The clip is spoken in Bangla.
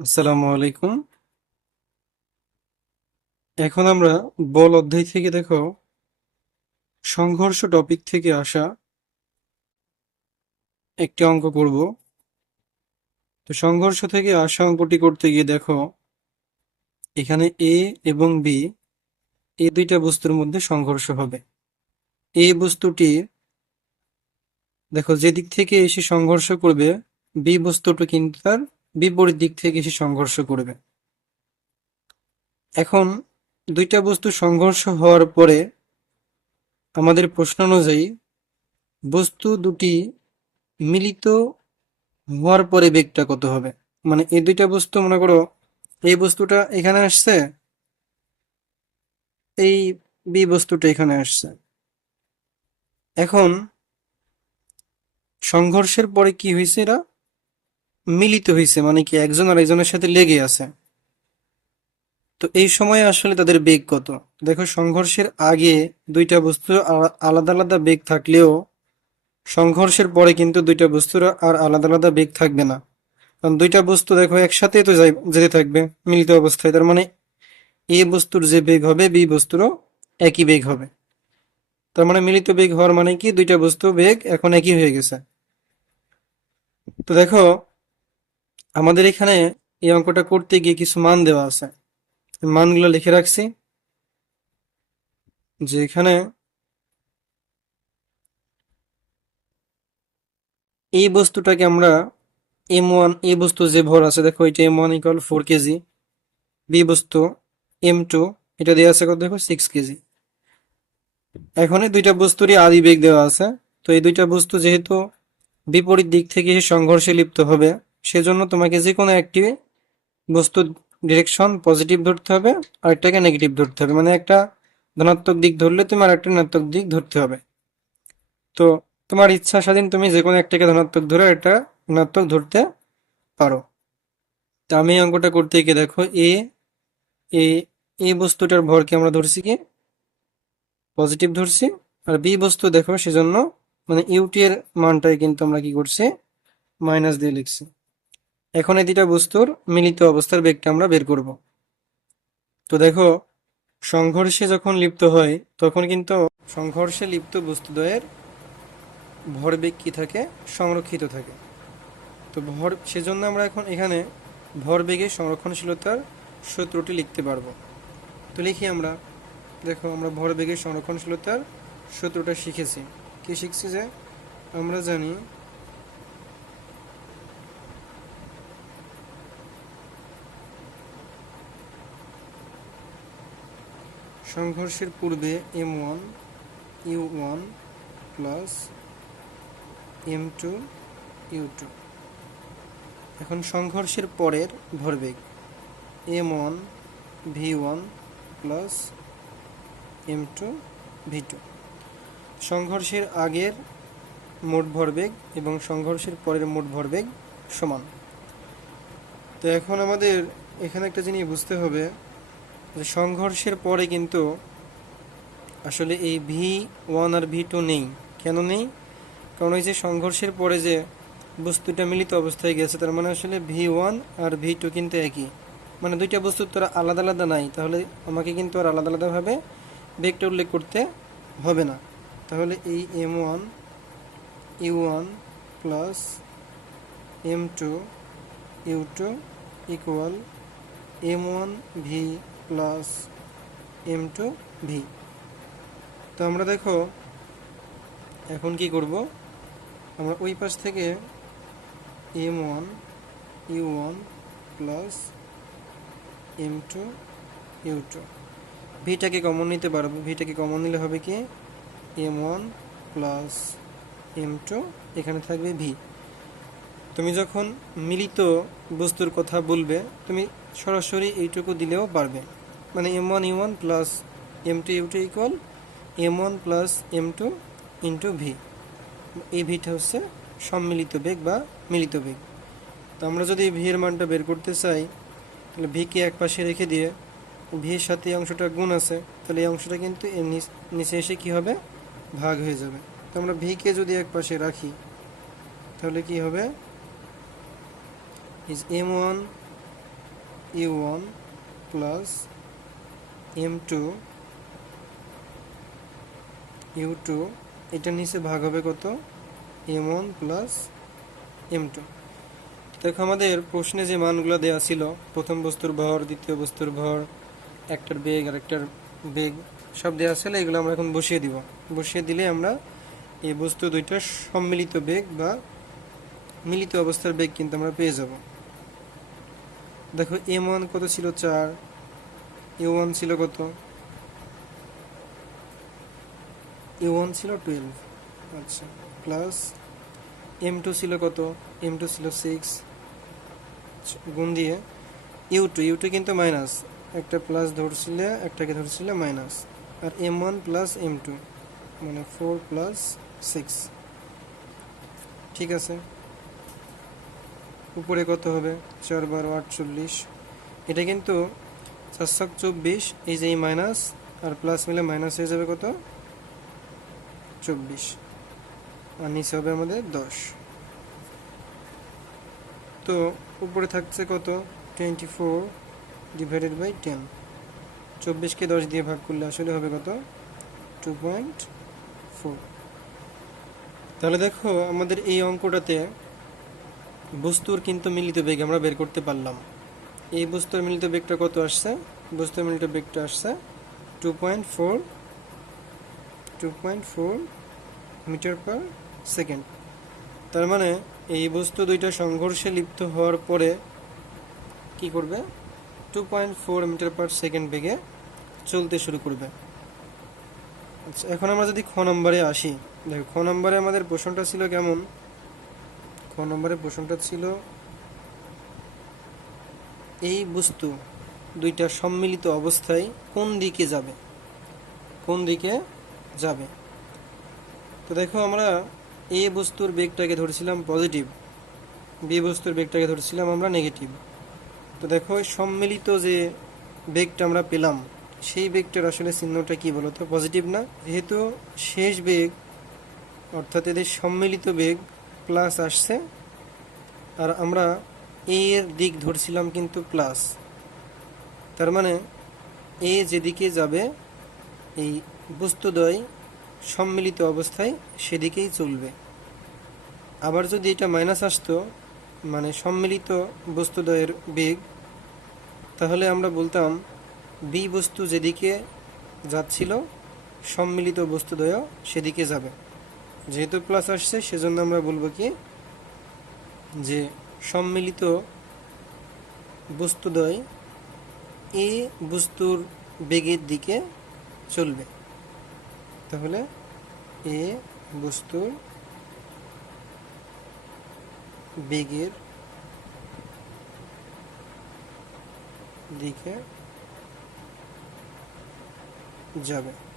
আসসালামু আলাইকুম। এখন আমরা বল অধ্যায় থেকে দেখো, সংঘর্ষ টপিক থেকে আসা একটি অঙ্ক করব। তো সংঘর্ষ থেকে আসা অঙ্কটি করতে গিয়ে দেখো, এখানে এ এবং বি এই দুইটা বস্তুর মধ্যে সংঘর্ষ হবে। এ বস্তুটি, দেখো, যেদিক থেকে এসে সংঘর্ষ করবে বি বস্তুটি কিন্তু তার বিপরীত দিক থেকে এসে সংঘর্ষ করবে। এখন দুইটা বস্তু সংঘর্ষ হওয়ার পরে আমাদের প্রশ্ন অনুযায়ী বস্তু দুটি মিলিত হওয়ার পরে বেগটা কত হবে? মানে এই দুইটা বস্তু, মনে করো, এই বস্তুটা এখানে আসছে, এই বি বস্তুটা এখানে আসছে। এখন সংঘর্ষের পরে কি হয়েছে এরা? মিলিত হয়েছে মানে কি একজন আর একজনের সাথে লেগে আছে। তো এই সময়ে আসলে তাদের বেগ কত? দেখো, সংঘর্ষের আগে দুইটা বস্তু আলা- আলাদা আলাদা বেগ থাকলেও সংঘর্ষের পরে কিন্তু দুইটা বস্তুর আর আলাদা আলাদা বেগ থাকবে না। কারণ দুইটা বস্তু দেখো একসাথে তো যাই, যেতে থাকবে, মিলিত অবস্থায়। তার মানে এ বস্তুর যে বেগ হবে, বি বস্তুরও একই বেগ হবে। তার মানে মিলিত বেগ হওয়ার মানে কি? দুইটা বস্তু বেগ এখন একই হয়ে গেছে। তো দেখো আমাদের এখানে এই অঙ্কটা করতে গিয়ে কিছু মান দেওয়া আছে। মানগুলো লিখে রাখছি। যে এখানে এই বস্তুটাকে আমরা এম ওয়ান, এই বস্তু যে ভর আছে, দেখো এটা M one equal four kg B বস্তু এম টু, এটা দেওয়া আছে কত? দেখো সিক্স কেজি এখন এই দুইটা বস্তুরই আদি বেগ দেওয়া আছে। তো এই দুইটা বস্তু যেহেতু বিপরীত দিক থেকে সংঘর্ষে লিপ্ত হবে সেজন্য তোমাকে যে কোনো একটি বস্তুর ডিরেকশন পজিটিভ ধরতে হবে, আর একটাকে নেগেটিভ ধরতে হবে। মানে একটা ধনাত্মক দিক ধরলে তুমি আর একটা ঋণাত্মক দিক ধরতে হবে। তো তোমার ইচ্ছা স্বাধীন তুমি যে কোনো একটাকে ধনাত্মক ধরে একটা ঋণাত্মক ধরতে পারো। তা আমি অঙ্কটা করতে গিয়ে দেখো, এ এ এই বস্তুটার ভরকে আমরা ধরছি কি? পজিটিভ ধরছি। আর বি বস্তু দেখো, সেজন্য মানে ইউটি এর মানটাই কিন্তু আমরা কি করছি? মাইনাস দিয়ে লিখছি। এখন এই দুইটা বস্তুর মিলিত অবস্থার বেগটা আমরা বের করব। তো দেখো, সংঘর্ষে যখন লিপ্ত হয়, তখন কিন্তু সংঘর্ষে লিপ্ত বস্তুদ্বয়ের ভরবেগ কি থাকে? সংরক্ষিত থাকে। তো ভর, সেজন্য আমরা এখন এখানে ভরবেগের সংরক্ষণশীলতার সূত্রটি লিখতে পারব। তো লিখি আমরা, দেখো, আমরা ভরবেগের সংরক্ষণশীলতার সূত্রটা শিখেছি। কি শিখছি যে, আমরা জানি সংঘর্ষের পূর্বে M one U one plus M two U two এখন সংঘর্ষের পরের ভরবেগ M one V one plus M two V two সংঘর্ষের আগের মোট ভরবেগ এবং সংঘর্ষের পরের মোট ভরবেগ সমান। তো এখন আমাদের এখানে একটা জিনিস বুঝতে হবে সংঘর্ষের পরে কিন্তু আসলে এই ভি ওয়ান আর ভি টু নেই। কেন নেই? কারণ ওই যে সংঘর্ষের পরে যে বস্তুটা মিলিত অবস্থায় গেছে, তার মানে আসলে ভি ওয়ান আর ভি টু কিন্তু একই। মানে দুইটা বস্তু তোরা আলাদা আলাদা নাই, তাহলে আমাকে কিন্তু আর আলাদা আলাদাভাবে বেগটা উল্লেখ করতে হবে না। তাহলে এই M one, U one plus M two, U two equal M one V plus M two V তো আমরা দেখো, এখন কি করব? আমরা ওই পাশ থেকে M one U one plus M two U two ভিটাকে common নিতে পারব। ভিটাকে কমন নিলে হবে কি? M one plus M two এখানে থাকবে ভি তুমি যখন মিলিত বস্তুর কথা বলবে, তুমি সরাসরি এইটুকু দিলেও পারবে। মানে M one U one plus M two U two equal M one plus M two into V এই ভিটা হচ্ছে সম্মিলিত বেগ বা মিলিত বেগ। তো আমরা যদি ভি এর মানটা বের করতে চাই, তাহলে ভিকে এক পাশে রেখে দিয়ে ভির সাথে এই অংশটা গুণ আছে, তাহলে এই অংশটা কিন্তু নিচে এসে কী হবে? ভাগ হয়ে যাবে। তো আমরা ভিকে যদি এক পাশে রাখি, তাহলে কি হবে? M one U one plus m2 u2 এটা নিচে ভাগ হবে কত? M1 প্লাস এম টু দেখো আমাদের প্রশ্নে যে মানগুলো দেওয়া ছিল, প্রথম বস্তুর ভর, দ্বিতীয় বস্তুর ভর, একটার বেগ আর একটার বেগ, সব দেওয়া ছিল, এগুলো আমরা এখন বসিয়ে দিব। বসিয়ে দিলে আমরা এই বস্তু দুইটা সম্মিলিত বেগ বা মিলিত অবস্থার বেগ কিন্তু আমরা পেয়ে যাব। দেখো এম ওয়ান কত ছিল? চার। ইউ ওয়ান ছিল কত? ইউ ওয়ান ছিল টুয়েলভ আচ্ছা প্লাস এম টু ছিল কত? এম টু ছিল সিক্স গুণ দিয়ে ইউ টু ইউ টু কিন্তু মাইনাস একটা প্লাস ধরছিলে, একটাকে ধরছিলে মাইনাস আর M one plus M two মানে ফোর প্লাস সিক্স ঠিক আছে? উপরে কত হবে? চার বারো আটচল্লিশ। এটা কিন্তু চারশো চব্বিশ এই যে এই মাইনাস আর প্লাস মিলে মাইনাস হয়ে যাবে কত? চব্বিশ। আর নিচে হবে আমাদের দশ। তো উপরে থাকছে কত? Twenty four divided by ten চব্বিশকে দশ দিয়ে ভাগ করলে আসলে হবে কত? টু পয়েন্ট ফোর তাহলে দেখো, আমাদের এই অঙ্কটাতে বস্তুর কিন্তু মিলিত বেগ আমরা বের করতে পারলাম। এই বস্তুর মিলিত বেগটা কত আসছে? বস্তুর মিলিত বেগটা আসছে two point four two point four metre per second. তার মানে এই বস্তু দুইটা সংঘর্ষে লিপ্ত হওয়ার পরে কি করবে? Two point four metre per second বেগে চলতে শুরু করবে। আচ্ছা এখন আমরা যদি খ নম্বরে আসি, দেখো, খ নম্বরে আমাদের প্রশ্নটা ছিল কেমন? খ নম্বরে প্রশ্নটা ছিল এই বস্তু দুইটা সম্মিলিত অবস্থায় কোন দিকে যাবে? কোন দিকে যাবে? তো দেখো, আমরা এ বস্তুর বেগটাকে ধরেছিলাম পজিটিভ, বি বস্তুর বেগটাকে ধরেছিলাম আমরা নেগেটিভ। তো দেখো সম্মিলিত যে বেগটা আমরা পেলাম, সেই বেগটার আসলে চিহ্নটা কি বলতো? পজিটিভ না? যেহেতু শেষ বেগ, অর্থাৎ এদের সম্মিলিত বেগ প্লাস আসছে, আর আমরা এর দিক ধরছিলাম কিন্তু প্লাস তার মানে এ যেদিকে যাবে, এই বস্তুদ্বয় সম্মিলিত অবস্থায় সেদিকেই চলবে। আবার যদি এটা মাইনাস আসতো মানে সম্মিলিত বস্তুদ্বয়ের বেগ, তাহলে আমরা বলতাম বি বস্তু যেদিকে যাচ্ছিল, সম্মিলিত বস্তুদ্বয় সেদিকে যাবে। যেহেতু প্লাস আসছে, সেজন্য আমরা বলব কি, যে সম্মিলিত বস্তুদ্বয় এ বস্তুর বেগের দিকে চলবে। তাহলে এ বস্তুর বেগের দিকে যাবে।